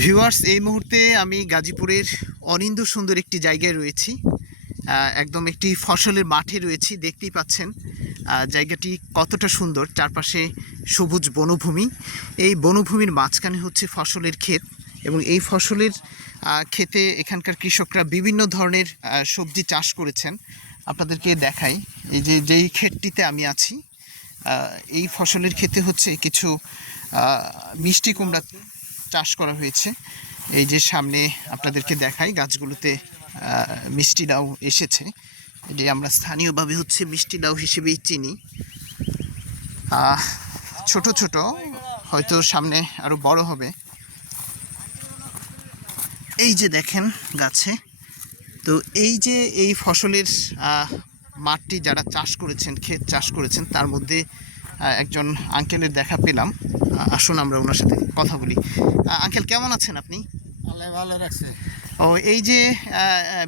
Viewers, এই মুহূর্তে আমি গাজীপুরের অনিন্দ সুন্দর একটি জায়গায় রয়েছি। একদম একটি ফসলের মাঠে রয়েছি, দেখতেই পাচ্ছেন। জায়গাটি কতটা সুন্দর, চারপাশে সবুজ বনভূমি। এই বনভূমির মাঝখানে হচ্ছে ফসলের ক্ষেত এবং এই ফসলের ক্ষেতে এখানকার কৃষকরা বিভিন্ন ধরনের সবজি চাষ করেছেন। আপনাদেরকে দেখাই, এই যে, যেই ক্ষেতটিতে আমি আছি এই ফসলের ক্ষেতে হচ্ছে কিছু মিষ্টি কুমড়া চাষ করা হয়েছে। এই যে সামনে আপনাদেরকে দেখাই, গাছগুলোতে মিষ্টি লাউ এসেছে। এটি আমরা স্থানীয়ভাবে হচ্ছে মিষ্টি লাউ হিসেবেই চিনি। ছোট ছোট, হয়তো সামনে আরও বড় হবে। এই যে দেখেন গাছে, তো এই যে এই ফসলের মাঠটি যারা চাষ করেছেন, ক্ষেত চাষ করেছেন, তার মধ্যে একজন আঙ্কেলের দেখা পেলাম। আসুন আমরা ওনার সাথে কথা বলি। আঙ্কেল কেমন আছেন আপনি? আল্লাহ ভালো রাখছে। ও এই যে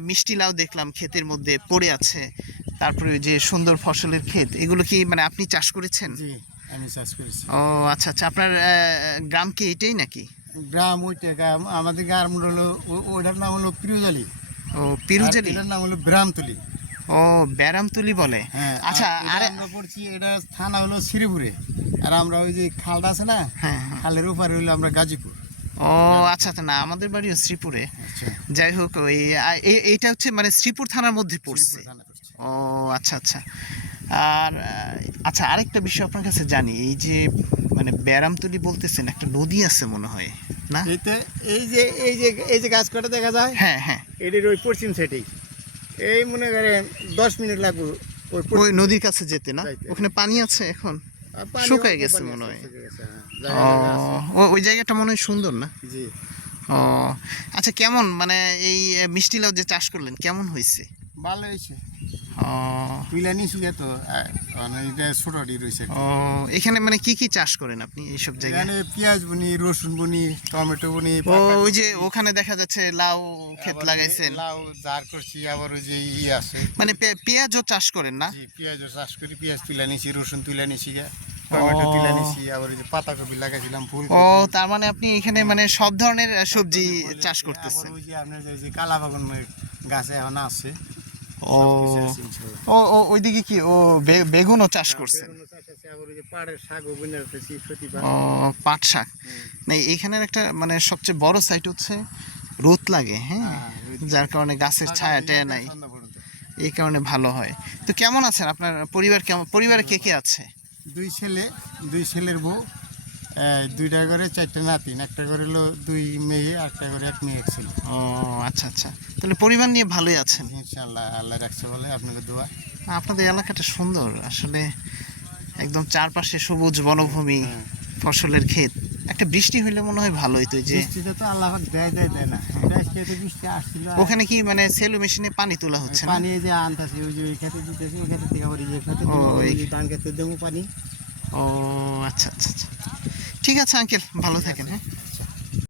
মিষ্টি লাউ দেখলাম ক্ষেতের মধ্যে পড়ে আছে তারপরে যে সুন্দর ফসলের ক্ষেত এগুলো কি মানে আপনি চাষ করেছেন? আমি চাষ করেছি। ও আচ্ছা আচ্ছা আপনার গ্রাম কি এটাই নাকি? গ্রাম ওইটা গ্রাম আমাদের গ্রাম হলো ওটার নাম হলো পিরুজালি। ও পিরুজালি? এটার নাম হলো ব্রামতলি। ও ব্যারামতুলি বলে। হ্যাঁ আচ্ছা আর আমরা পড়ছি এটা থানা হলো শ্রীপুরে। আর আমরা ওই যে খালটা আছে না হ্যাঁ হ্যাঁ। খালের উপরে হইল আমরা গাজীপুর। ও আচ্ছা আচ্ছা না আমাদের বাড়িও শ্রীপুরে। আচ্ছা। যাই হোক ওই এইটা হচ্ছে মানে শ্রীপুর থানার মধ্যে পড়ছে। ও আচ্ছা আচ্ছা। আর আচ্ছা আরেকটা বিষয় আপনার কাছে জানি এই যে মানে ব্যারামতলি বলতেছেন একটা নদী আছে মনে হয় না? এই যে এই যে এই যে গাছ কটা দেখা যায়? হ্যাঁ হ্যাঁ। এটির ওই পশ্চিম সাইডেই এই মনে করেন দশ মিনিট লাগবে ওই নদীর কাছে যেতে না? ওখানে পানি আছে এখন? শুকায় গেছে মনে হয়। হ্যাঁ। ওই জায়গাটা মনে হয় সুন্দর না? জি। ও আচ্ছা কেমন? মানে এই মিষ্টি লাউ যে চাষ করলেন কেমন হয়েছে? ভালো হয়েছে। তুইলা তো মানে এটা ছোটটি রয়েছে। ও এখানে মানে কি কি চাষ করেন আপনি এইসব জায়গায়? এখানে পেঁয়াজ বুনি রসুন বুনি টমেটো বুনি ও ওই যে ওখানে দেখা যাচ্ছে লাউ ক্ষেত লাগাইছেন। লাউ জার করছি আবার ওই যে ই আছে। মানে পেঁয়াজও চাষ করেন না? পেঁয়াজও চাষ করি পেঁয়াজ তুলে নিছি রসুন তুলে নিছি টমেটো। তুলে নিছি আবার ওই যে পাতাকপি লাগাইছিলাম ফুল ও তার মানে আপনি এখানে মানে সব ধরনের সবজি চাষ করতেছেন। ওই যে আপনার যে- যে কালা বাগান গাছে এখন আছে ও। ও ও ওইদিকে কি? ও বেগুনও চাষ করছেন? বেগুনও চাষ আছে, আবার ওই যে পাড়ের শাকও বুনে রাখতেছি প্রতিবার ও পাট শাক। না এইখানের একটা মানে সবচেয়ে বড় সাইট হচ্ছে রোদ লাগে হ্যাঁ? যার কারণে গাছের ছায়া টায়া নাই। এই কারণে ভালো হয়। তো কেমন আছেন আপনার পরিবার কেমন পরিবারে কে কে আছে? দুই ছেলে দুই ছেলের বউ। দুইটা করে চারটে নাতিন একটা করে হলো দুই মেয়ে একটা করে এক মেয়ে ছেলে। ও আচ্ছা আচ্ছা। তাহলে পরিবার নিয়ে ভালোই আছেন। ইনশাল্লাহ আল্লাহ রাখছে বলে আপনাকে দোয়া। আপনাদের এলাকাটা সুন্দর। আসলে একদম চারপাশে সবুজ বনভূমি ফসলের ক্ষেত। একটা বৃষ্টি হইলে মনে হয় ভালো তো যে তো আল্লাহ দেয় দেয় দেয় না। বৃষ্টি আসছিল ওখানে কি মানে সেলো মেশিনে পানি তোলা হচ্ছে পানি এই যে আনতাছি ওই যে ওই খেতে দিতেছি ওই খেতে থেকে আবার খেতে ও, এই- ধান খেতে দেবো পানি। ও আচ্ছা আচ্ছা আচ্ছা। ঠিক আছে আঙ্কেল ভালো থাকেন হ্যাঁ।